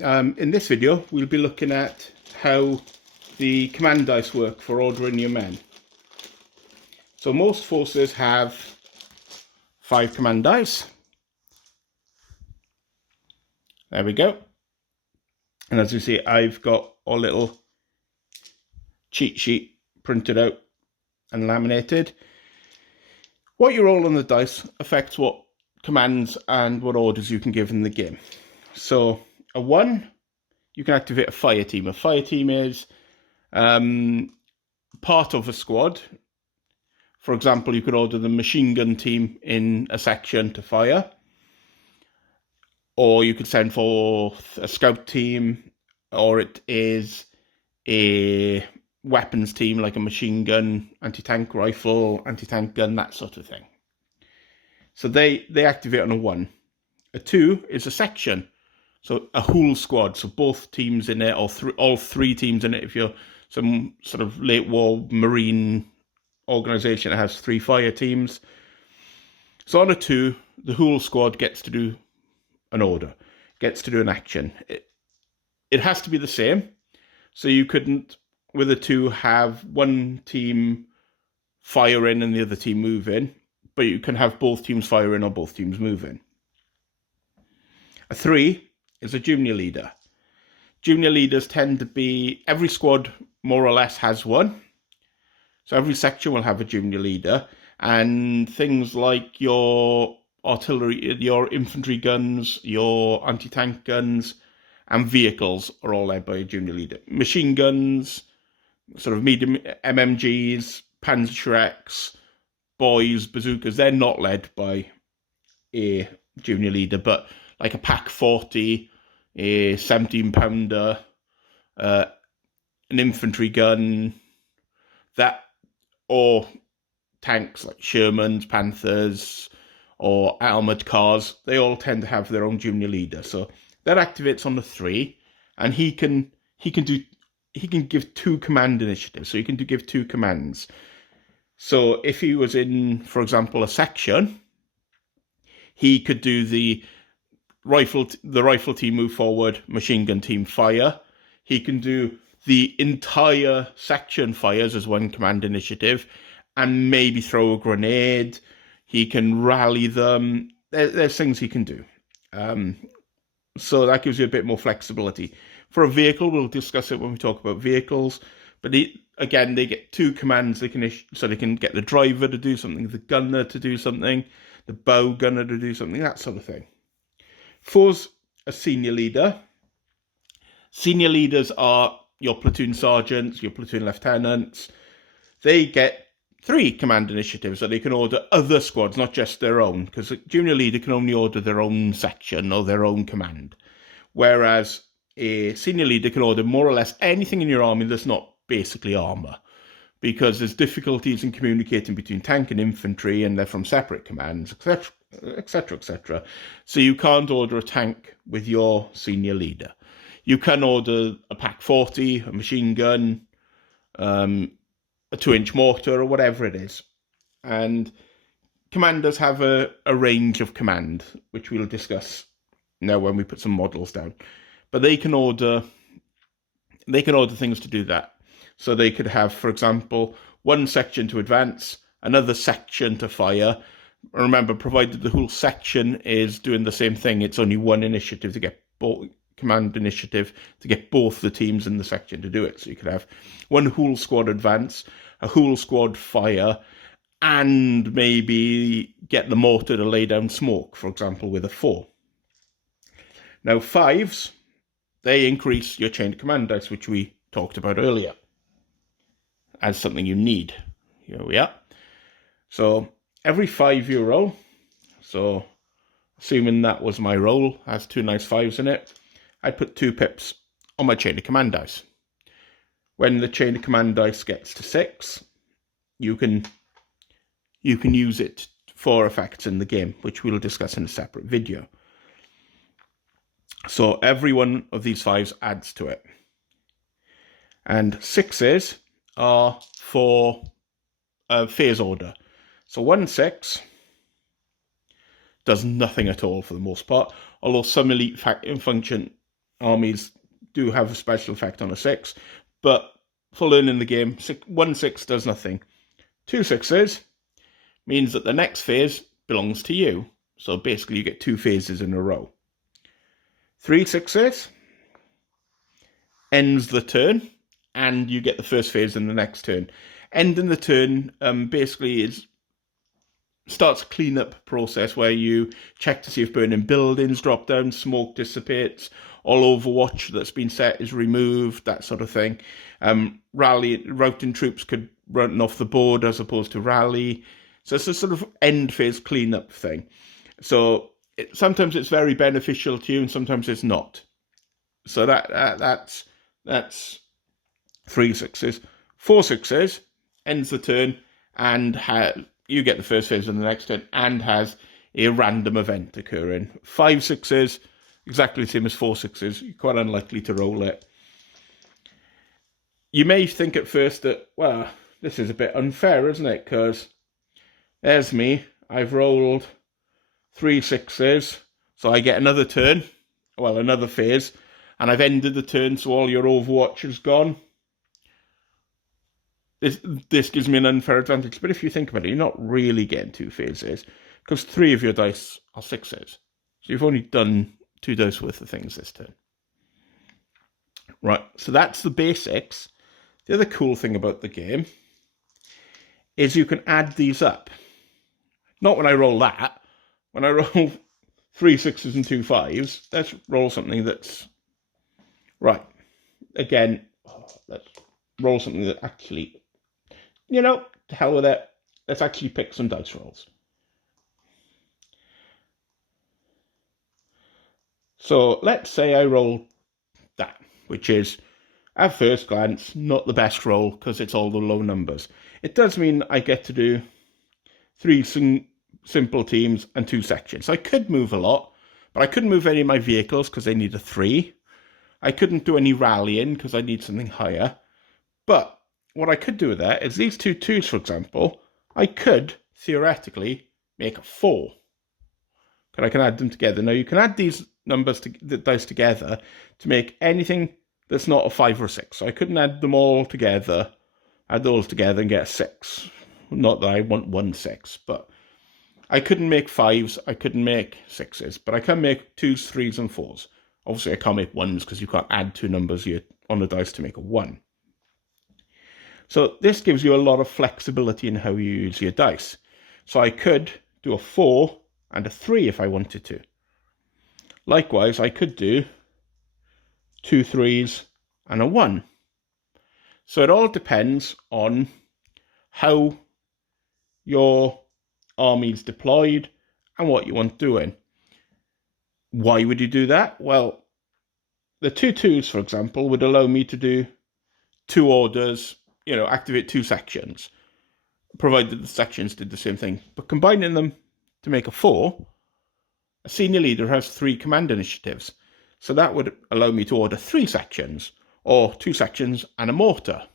In this video we'll be looking at how the command dice work for ordering your men. So most forces have 5 command dice. There we go. And as you see, I've got a little cheat sheet printed out and laminated. What you roll on the dice affects what commands and what orders you can give in the game. So a 1, you can activate a fire team. A fire team is part of a squad. For example, you could order the machine gun team in a section to fire. Or you could send forth a scout team, or it is a weapons team like a machine gun, anti-tank rifle, anti-tank gun, that sort of thing. So they activate on a 1. A 2 is a section. So a whole squad, so both teams in it, or all 3 teams in it. If you're some sort of late war marine organization that has 3 fire teams. So on a 2, the whole squad gets to do an order, gets to do an action. It has to be the same. So you couldn't, with a 2, have one team fire in and the other team move in, but you can have both teams fire in or both teams move in. A 3 is a junior leader. Junior leaders tend to be, every squad more or less has one. So every section will have a junior leader, and things like your artillery, your infantry guns, your anti-tank guns, and vehicles are all led by a junior leader. Machine guns, sort of medium MMGs, Panzerschrecks, boys, bazookas, they're not led by a junior leader, but like a Pak 40, a 17-pounder, an infantry gun, that, or tanks like Shermans, Panthers, or armoured cars, they all tend to have their own junior leader. So that activates on the 3, and he can give 2 command initiatives. So he can give 2 commands. So if he was in, for example, a section, he could do the rifle team move forward, machine gun team fire. He can do the entire section fires as one command initiative, and maybe throw a grenade. He can rally them. There's things he can do. So that gives you a bit more flexibility. For a vehicle, we'll discuss it when we talk about vehicles. But again, they get 2 commands. They can get the driver to do something, the gunner to do something, the bow gunner to do something, that sort of thing. 4's a senior leader. Senior leaders are your platoon sergeants, your platoon lieutenants. They get 3 command initiatives that they can order other squads, not just their own, because a junior leader can only order their own section or their own command. Whereas a senior leader can order more or less anything in your army that's not basically armour, because there's difficulties in communicating between tank and infantry, and they're from separate commands, etc., etc., etc. So you can't order a tank with your senior leader. You can order a Pak 40, a machine gun, a 2-inch mortar, or whatever it is. And commanders have a range of command, which we'll discuss now when we put some models down. But they can order things to do that. So they could have, for example, one section to advance, another section to fire. Remember, provided the whole section is doing the same thing, it's only one initiative to get command initiative to get both the teams in the section to do it. So you could have one whole squad advance, a whole squad fire, and maybe get the mortar to lay down smoke, for example, with a 4. Now 5s, they increase your chain of command dice, which we talked about earlier, as something you need. Here we are. So every 5 you roll, so assuming that was my roll, has 2 nice 5s in it, I'd put 2 pips on my chain of command dice. When the chain of command dice gets to 6, you can use it for effects in the game, which we'll discuss in a separate video. So every one of these 5s adds to it. And 6s are for phase order. So 1-6 does nothing at all for the most part, although some elite function armies do have a special effect on a 6, but for learning the game, 1/6 does nothing. 2/6s means that the next phase belongs to you. So basically you get 2 phases in a row. 3/6s ends the turn, and you get the first phase in the next turn. Ending the turn basically starts a cleanup process where you check to see if burning buildings drop down, smoke dissipates, all Overwatch that's been set is removed, that sort of thing. Routing troops could run off the board as opposed to rally. So it's a sort of end phase cleanup thing. So sometimes it's very beneficial to you, and sometimes it's not. So that's 3/6s. 4/6s ends the turn and you get the first phase of the next turn and has a random event occurring. 5/6s, exactly the same as 4/6s. You're quite unlikely to roll it. You may think at first that, well, this is a bit unfair, isn't it? Because there's me. I've rolled 3/6s, so I get another turn, well, another phase, and I've ended the turn, so all your Overwatch is gone. This gives me an unfair advantage. But if you think about it, you're not really getting 2 phases, because 3 of your dice are 6s. So you've only done 2 dice worth of things this turn. Right, so that's the basics. The other cool thing about the game is you can add these up. Not when I roll that. When I roll 3 6s and 2 5s, let's roll something that's... Right, again, let's roll something that actually... to hell with it. Let's actually pick some dice rolls. So let's say I roll that, which is, at first glance, not the best roll because it's all the low numbers. It does mean I get to do 3 simple teams and 2 sections. I could move a lot, but I couldn't move any of my vehicles because they need a 3. I couldn't do any rallying because I need something higher. But what I could do with that is these 2 2s, for example, I could theoretically make a 4. Because I can add them together. Now you can add these numbers, the dice together, to make anything that's not a 5 or a 6. So I couldn't add them all together, add those together and get a 6. Not that I want 1 6, but I couldn't make 5s, I couldn't make 6s, but I can make 2s, 3s, and 4s. Obviously, I can't make 1s because you can't add 2 numbers on the dice to make a 1. So this gives you a lot of flexibility in how you use your dice. So I could do a 4 and a 3 if I wanted to. Likewise, I could do 2 3s and a 1. So it all depends on how your army's deployed and what you want doing. Why would you do that? Well, the 2 2s, for example, would allow me to do 2 orders, activate 2 sections, provided the sections did the same thing. But combining them to make a 4, a senior leader has 3 command initiatives. So that would allow me to order 3 sections, or 2 sections and a mortar,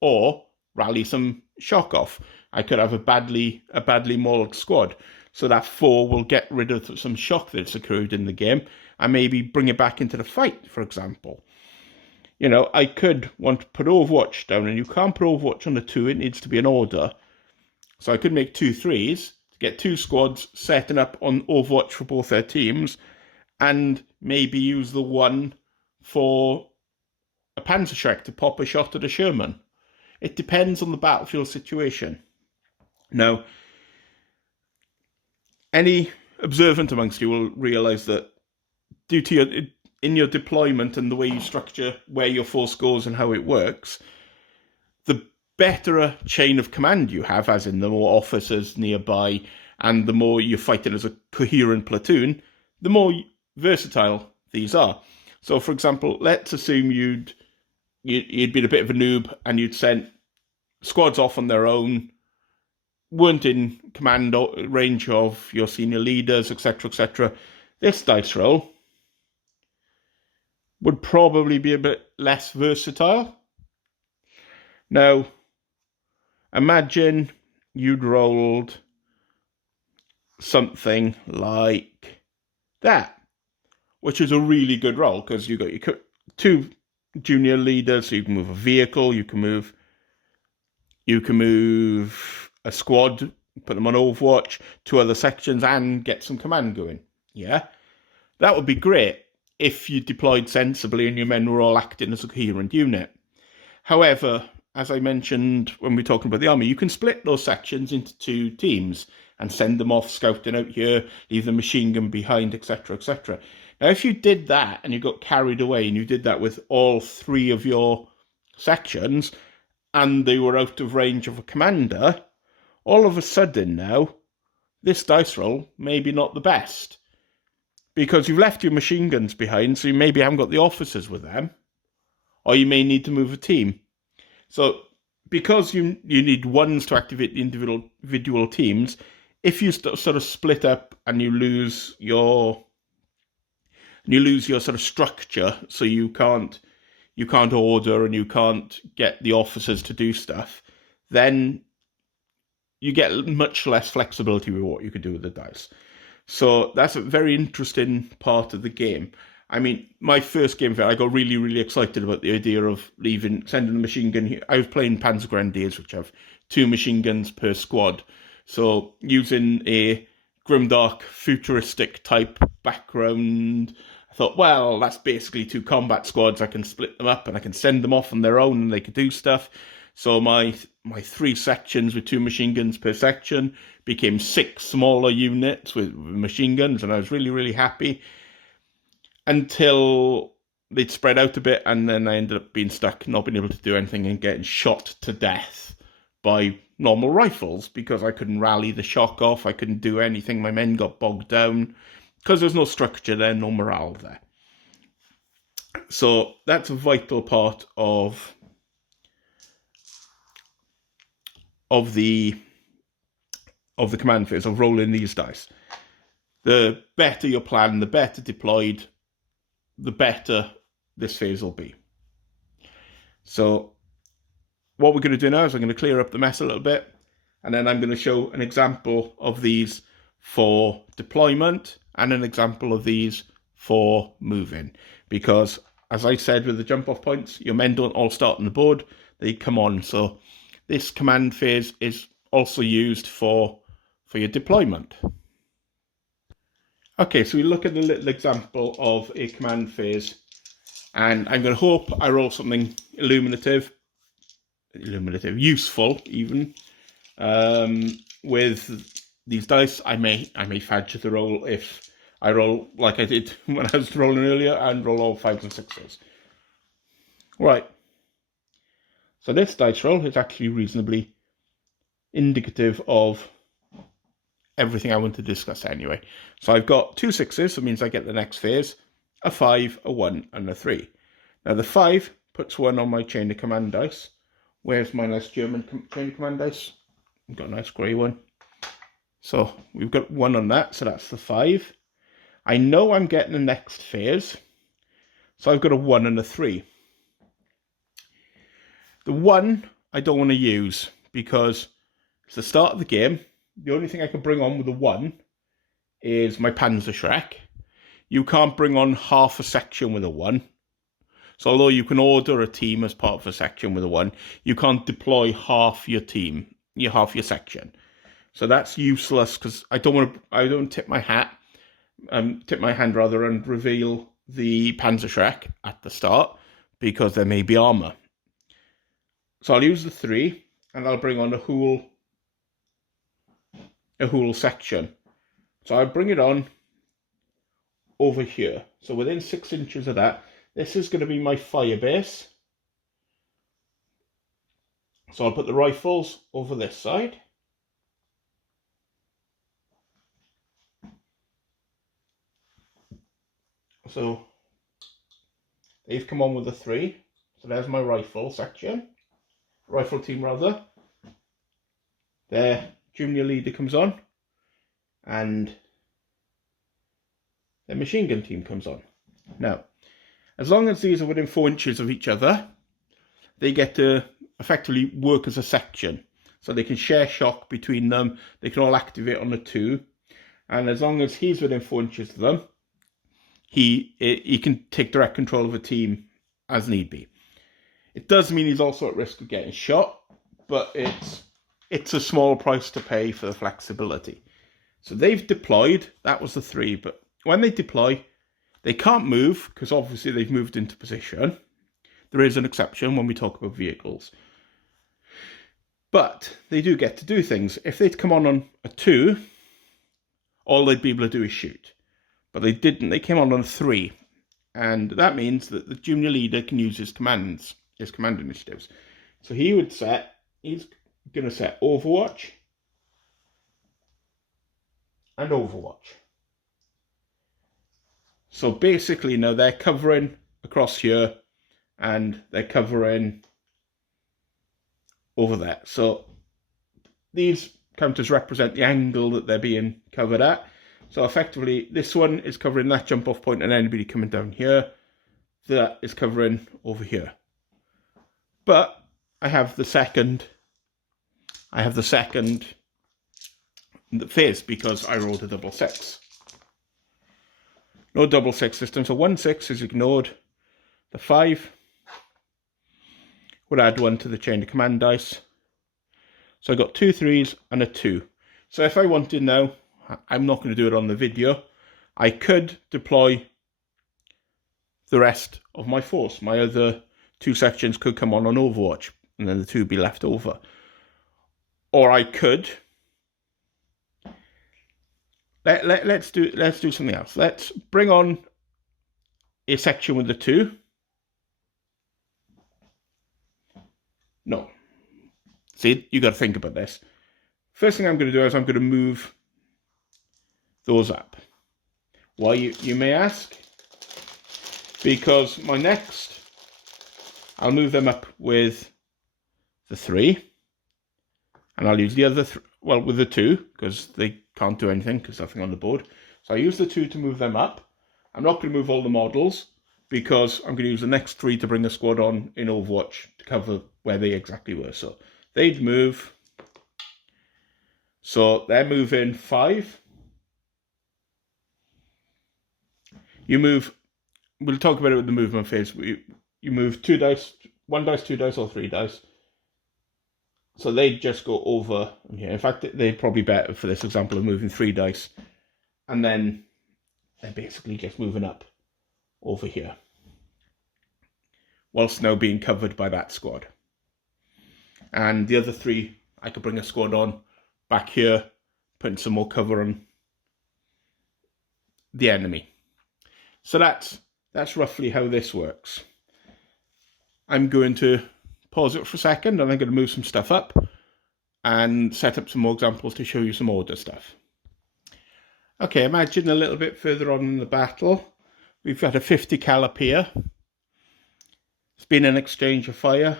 or rally some shock off. I could have a badly mauled squad. So that 4 will get rid of some shock that's occurred in the game and maybe bring it back into the fight, for example. I could want to put Overwatch down, and you can't put Overwatch on the 2, it needs to be an order. So I could make 2 3s to get 2 squads setting up on Overwatch for both their teams, and maybe use the 1 for a Panzerschreck to pop a shot at a Sherman. It depends on the battlefield situation. Now, any observant amongst you will realise that due to in your deployment and the way you structure where your force goes and how it works, the better a chain of command you have, as in the more officers nearby and the more you're fighting as a coherent platoon, the more versatile these are. So, for example, let's assume you'd been a bit of a noob and you'd sent squads off on their own, weren't in command range of your senior leaders, etc., etc. This dice roll would probably be a bit less versatile. Now, imagine you'd rolled something like that. which is a really good role because you've got your two junior leaders, so you can move a vehicle, you can move a squad, put them on Overwatch, 2 other sections, and get some command going. Yeah, that would be great if you deployed sensibly and your men were all acting as a coherent unit. However, as I mentioned when we were talking about the army, you can split those sections into 2 teams and send them off scouting out here, leave the machine gun behind, etc., etc. Now, if you did that and you got carried away and you did that with all 3 of your sections and they were out of range of a commander, all of a sudden now, this dice roll may be not the best. Because you've left your machine guns behind, so you maybe haven't got the officers with them. Or you may need to move a team. So, because you need ones to activate the individual teams, if you sort of split up and you lose your sort of structure, so you can't order and you can't get the officers to do stuff, then you get much less flexibility with what you could do with the dice. So that's a very interesting part of the game. I mean, my first game, I got really, really excited about the idea of sending the machine gun here. I was playing Panzergrenadiers, which have 2 machine guns per squad. So using a grimdark, futuristic type background, I thought, well, that's basically 2 combat squads. I can split them up and I can send them off on their own and they could do stuff. So my 3 sections with 2 machine guns per section became 6 smaller units with machine guns, and I was really, really happy until they'd spread out a bit, and then I ended up being stuck, not being able to do anything and getting shot to death by normal rifles because I couldn't rally the shock off, I couldn't do anything, my men got bogged down because there's no structure there, no morale there. So that's a vital part of the command phase, of rolling these dice. The better your plan, the better deployed, the better this phase will be. So what we're going to do now is I'm going to clear up the mess a little bit, and then I'm going to show an example of these for deployment and an example of these for moving. Because, as I said with the jump-off points, your men don't all start on the board, they come on. So this command phase is also used for your deployment. Okay, so we look at a little example of a command phase, and I'm going to hope I roll something illuminative, useful even. With these dice, I may fudge the roll if I roll like I did when I was rolling earlier and roll all 5s and 6s. Right. So this dice roll is actually reasonably indicative of everything I want to discuss anyway. So I've got 2 6s, so it means I get the next phase, a 5, a 1, and a 3. Now the 5 puts 1 on my chain of command dice. Where's my nice German chain of command dice? I've got a nice grey one. So we've got 1 on that, so that's the 5. I know I'm getting the next phase, so I've got a 1 and a 3. The 1 I don't want to use because it's the start of the game. The only thing I can bring on with the 1 is my Panzerschreck. You can't bring on half a section with a 1. So although you can order a team as part of a section with a 1, you can't deploy half your team, half your section. So that's useless because I don't tip my hand rather, and reveal the Panzerschreck at the start because there may be armor. So I'll use the 3 and I'll bring on a Hool section. So I'll bring it on over here. So within 6 inches of that, this is going to be my fire base. So I'll put the rifles over this side. So they've come on with the 3. So there's my rifle section. Rifle team rather. Their junior leader comes on. And their machine gun team comes on. Now, as long as these are within 4 inches of each other, they get to effectively work as a section. So they can share shock between them. They can all activate on the 2. And as long as he's within 4 inches of them, he can take direct control of a team as need be. It does mean he's also at risk of getting shot, but it's a small price to pay for the flexibility. So they've deployed, that was the 3, but when they deploy, they can't move, because obviously they've moved into position. There is an exception when we talk about vehicles. But they do get to do things. If they'd come on a 2, all they'd be able to do is shoot. But they didn't, they came on a 3. And that means that the junior leader can use his command initiatives. So he's going to set Overwatch and Overwatch. So basically now they're covering across here and they're covering over there. So these counters represent the angle that they're being covered at. So effectively this one is covering that jump off point and anybody coming down here. That is covering over here. But I have the second phase because I rolled a 6-6. No 6-6 system, so 1-6 is ignored. The 5 would add 1 to the chain of command dice. So I got 2 3s and a 2. So if I wanted now, I'm not going to do it on the video, I could deploy the rest of my force. My other 2 sections could come on Overwatch, and then the 2 be left over. Or I could let's do something else. Let's bring on a section with the 2. No. See, you got to think about this. First thing I'm going to do is I'm going to move those up. Why, you may ask? Because my next, I'll move them up with the 3. And I'll use the other, with the 2, because they can't do anything, because nothing on the board. So I use the 2 to move them up. I'm not going to move all the models, because I'm going to use the next 3 to bring the squad on in Overwatch to cover where they exactly were. So they'd move. So they're moving 5. You move, we'll talk about it with the movement phase. You move 2 dice, 1 dice, 2 dice, or 3 dice. So they'd just go over here. In fact, they're probably better for this example of moving 3 dice. And then they're basically just moving up over here, whilst now being covered by that squad. And the other 3, I could bring a squad on back here, putting some more cover on the enemy. So that's roughly how this works. I'm going to pause it for a second, and I'm going to move some stuff up and set up some more examples to show you some order stuff. Okay, imagine a little bit further on in the battle, we've got a 50 cal up here. It's been an exchange of fire,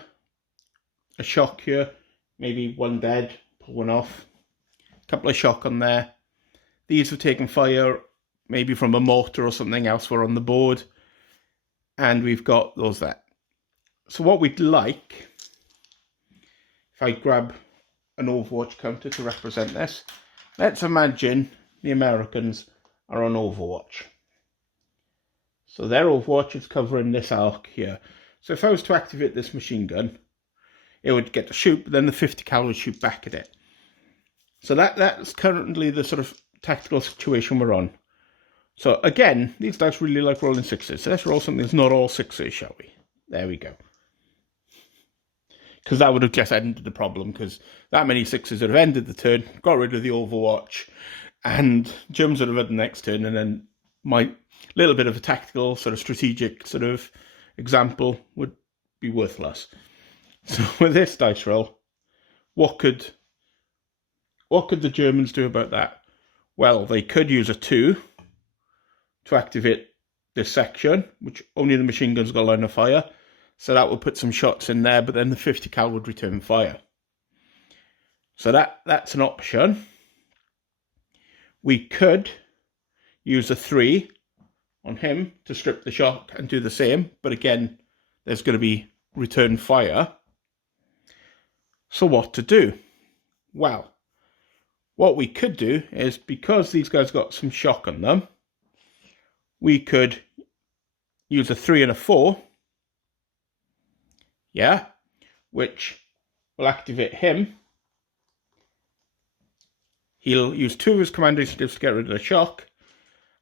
a shock here, maybe 1 dead, pull 1 off, a couple of shock on there. These have taken fire, maybe from a mortar or something elsewhere on the board, and we've got those there. So what we'd like, if I grab an Overwatch counter to represent this, let's imagine the Americans are on Overwatch. So their Overwatch is covering this arc here. So if I was to activate this machine gun, it would get to shoot, but then the 50 cal would shoot back at it. So that's currently the sort of tactical situation we're on. So again, these dice really like rolling 6s. So let's roll something that's not all 6s, shall we? There we go. Because that would have just ended the problem, because that many 6s would have ended the turn, got rid of the Overwatch, and Germs would have had the next turn, and then my little bit of a tactical, sort of strategic sort of example would be worthless. So with this dice roll, what could the Germans do about that? Well, they could use a 2 to activate this section, which only the machine guns got line of fire. So that would put some shots in there, but then the 50 cal would return fire. So that's an option. We could use a 3 on him to strip the shock and do the same, but again, there's going to be return fire. So what to do? Well, what we could do is, because these guys got some shock on them, we could use a 3 and a 4, yeah, which will activate him. He'll use 2 of his command initiatives to get rid of the shock,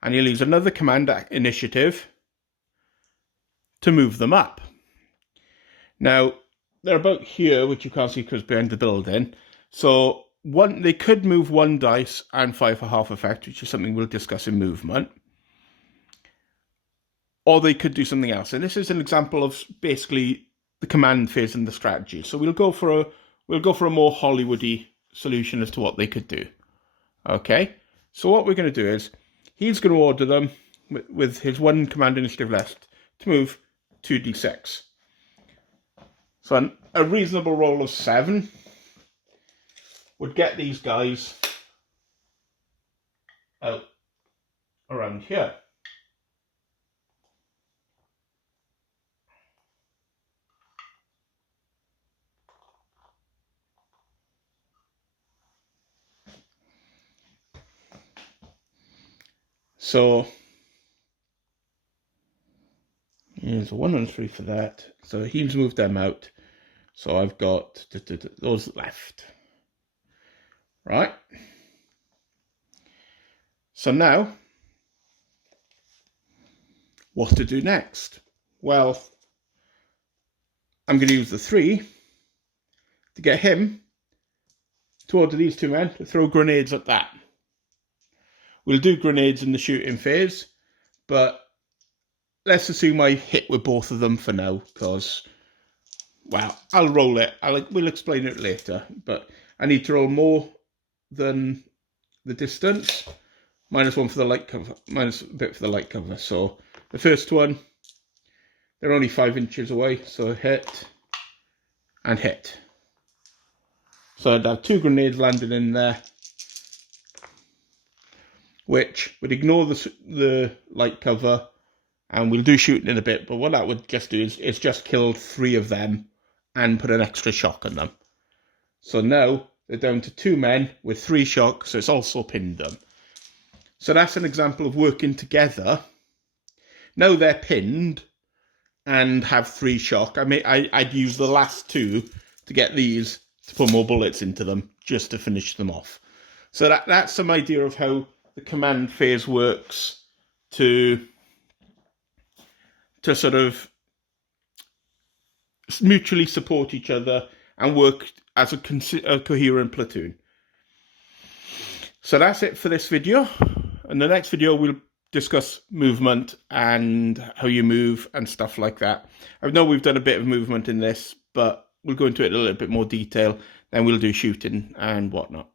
and he'll use another command initiative to move them up. Now, they're about here, which you can't see because behind the building. So they could move 1 dice and 5 for half effect, which is something we'll discuss in movement. Or they could do something else. And this is an example of basically the command phase and the strategy. So we'll go for a more Hollywoody solution as to what they could do. Okay, so what we're going to do is he's going to order them with his 1 command initiative left to move 2d6. So a reasonable roll of 7 would get these guys out around here. So here's a 1 and 3 for that. So he's moved them out. So I've got those left. Right. So now, what to do next? Well, I'm going to use the 3 to get him to order these 2 men to throw grenades at that. We'll do grenades in the shooting phase, but let's assume I hit with both of them for now, because, well, I'll roll it. We'll explain it later, but I need to roll more than the distance. -1 for the light cover, minus a bit for the light cover. So the first one, they're only 5 inches away, so hit and hit. So I'd have 2 grenades landing in there, which would ignore the light cover, and we'll do shooting in a bit, but what that would just do is just kill 3 of them and put an extra shock on them. So now they're down to 2 men with 3 shock, so it's also pinned them. So that's an example of working together. Now they're pinned and have 3 shock. I'd use the last 2 to get these to put more bullets into them, just to finish them off. So that's some idea of how the command phase works to sort of mutually support each other and work as a coherent platoon. So that's it for this video. In the next video, we'll discuss movement and how you move and stuff like that. I know we've done a bit of movement in this, but we'll go into it in a little bit more detail. Then we'll do shooting and whatnot.